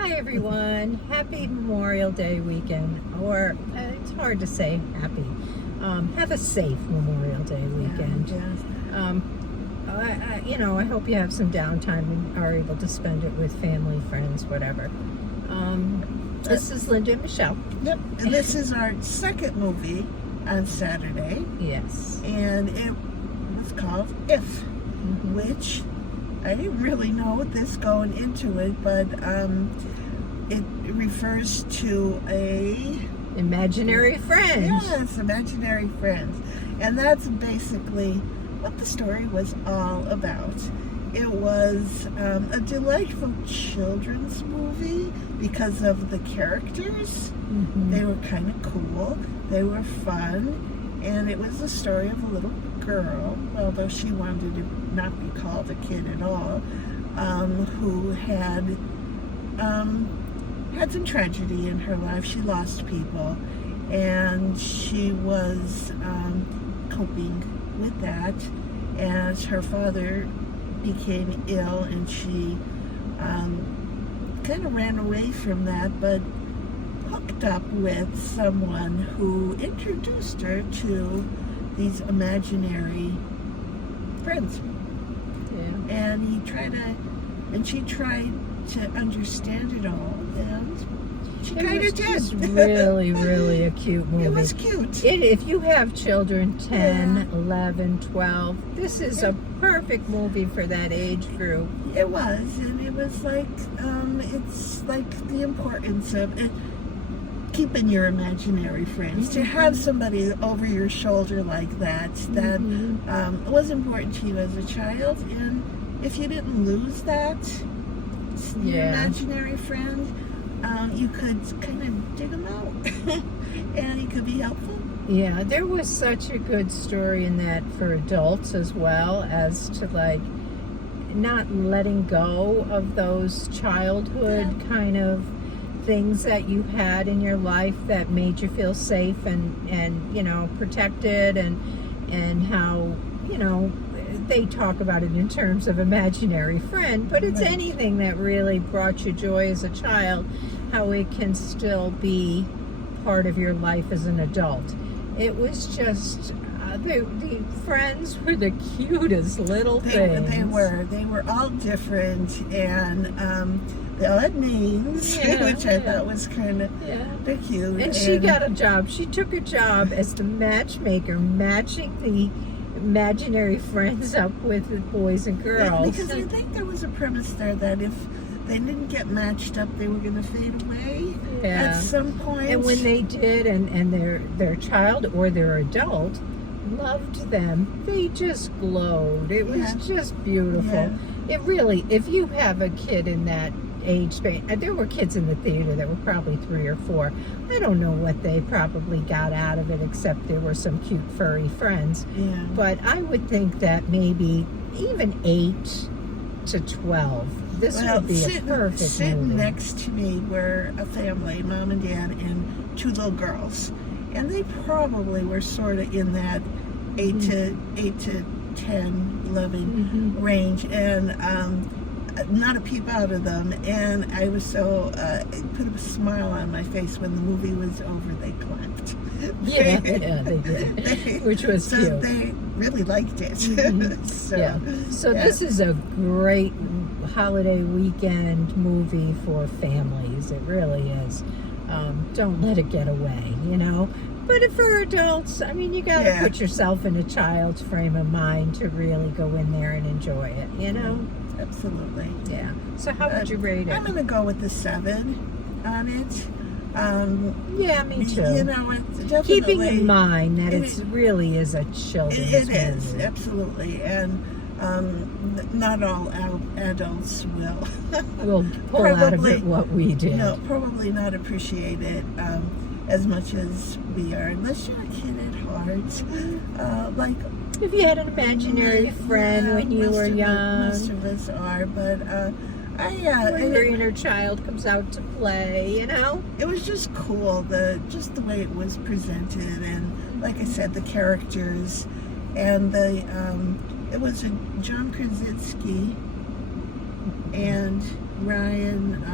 Hi everyone, happy Memorial Day weekend, or it's hard to say happy. Have a safe Memorial Day weekend. I hope you have some downtime and are able to spend it with family, friends, whatever. This is Linda and Michelle. Yep, and this is our second movie on Saturday. Yes. And it was called If, which I didn't really know this going into it, but it refers to a Imaginary friend. Yes, imaginary friends. And that's basically what the story was all about. It was a delightful children's movie because of the characters. They were kind of cool. They were fun. And it was the story of a little girl, although she wanted to not be called a kid at all, who had some tragedy in her life. She lost people, and she was coping with that as her father became ill, and she kind of ran away from that, but hooked up with someone who introduced her to these imaginary friends. Yeah. And she tried to understand it all, and she kind of did. It was really, really a cute movie. It was cute. If you have children 10, 11, 12, this is a perfect movie for that age group. It was, and it was like, it's like the importance of it, keeping your imaginary friends. To have somebody over your shoulder like that, was important to you as a child, and if you didn't lose that, your imaginary friend, you could kind of dig them out, and it could be helpful. Yeah, there was such a good story in that for adults as well, as to like not letting go of those childhood kind of things that you had in your life that made you feel safe and protected, and how they talk about it in terms of imaginary friend, but it's anything that really brought you joy as a child, how it can still be part of your life as an adult. It was just the friends were the cutest little things. They were all different, and they all had names, which I thought was kind of cute. And she got a job. She took a job as the matchmaker, matching the imaginary friends up with the boys and girls. Because I think there was a premise there that if they didn't get matched up, they were going to fade away at some point. And when they did, and their child or their adult loved them, they just glowed. It was just beautiful. It really, if you have a kid in that age span, there were kids in the theater that were probably 3 or 4. I don't know what they probably got out of it, except there were some cute furry friends. But I would think that maybe even 8 to 12, this would be a perfect sitting movie. Next to me were a family, mom and dad, and 2 little girls, and they probably were sort of in that 8 to 10, 11 range, and not a peep out of them. And I was so it put a smile on my face when the movie was over. They clapped. They did, which was so cute. They really liked it. So this is a great holiday weekend movie for families. It really is. Don't let it get away, But for adults, I mean, you got to put yourself in a child's frame of mind to really go in there and enjoy it, Absolutely. Yeah. So how would you rate it? I'm going to go with the 7 on it. Yeah, me too. Definitely. Keeping in mind that it really is a children's movie. It is, absolutely. And not all adults will pull out of it what we did. No, probably not appreciate it as much as we are, unless you're a kid at heart. If you had an imaginary friend when you were young. Most of us are, but when your inner child comes out to play, It was just cool, just the way it was presented, and like I said, the characters, and it was John Krasinski and Ryan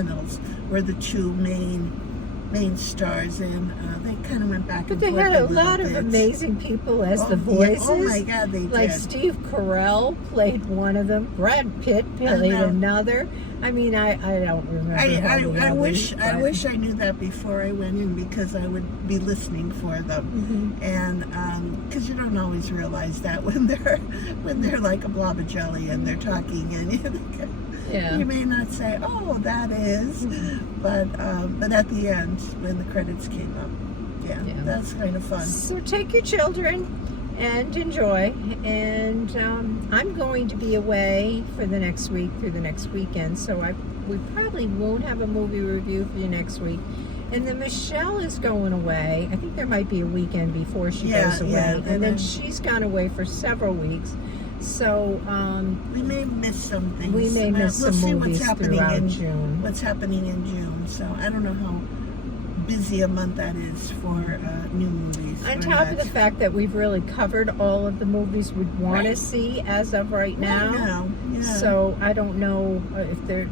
Reynolds were the two main stars, and they kind of went back But and they forth had a little lot of bit. amazing people as the Yeah. voices. Oh my God, they Like did. Steve Carell played one of them. Brad Pitt played another. I mean, I don't remember. I wish but- I knew that before I went in, because I would be listening for them, and because you don't always realize that when they're like a blob of jelly and they're talking, and Yeah. you may not say, "Oh, that is," but at the end when the credits came up, yeah. That's kind of fun. So take your children and enjoy. And I'm going to be away for the next week through the next weekend, so we probably won't have a movie review for you next week. And then Michelle is going away. I think there might be a weekend before she goes away. Yeah, and then she's gone away for several weeks. So we may miss some things. we may miss we'll some see movies what's happening throughout in June. What's happening in June? So I don't know how busy a month that is for new movies. On or top of not. the fact that we've really covered all of the movies we'd want to see as of right now. Right now, yeah. So I don't know if there.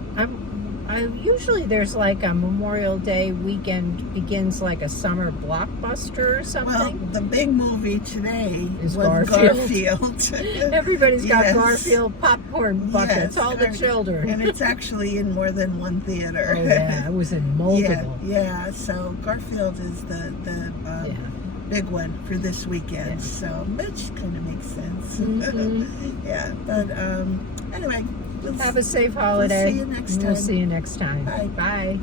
Usually there's like a Memorial Day weekend begins like a summer blockbuster or Well, something. the big movie today Is was Garfield. Everybody's got Yes. Garfield popcorn buckets, Yes, all the children. and it's actually in more than one theater. Oh yeah, it was in multiple. Yeah. So Garfield is the Yeah. big one for this weekend. Yeah. So which kind of makes sense. Mhm. Yeah, but anyway, Have a safe holiday. see you next We'll time. see you next time. Bye. Bye.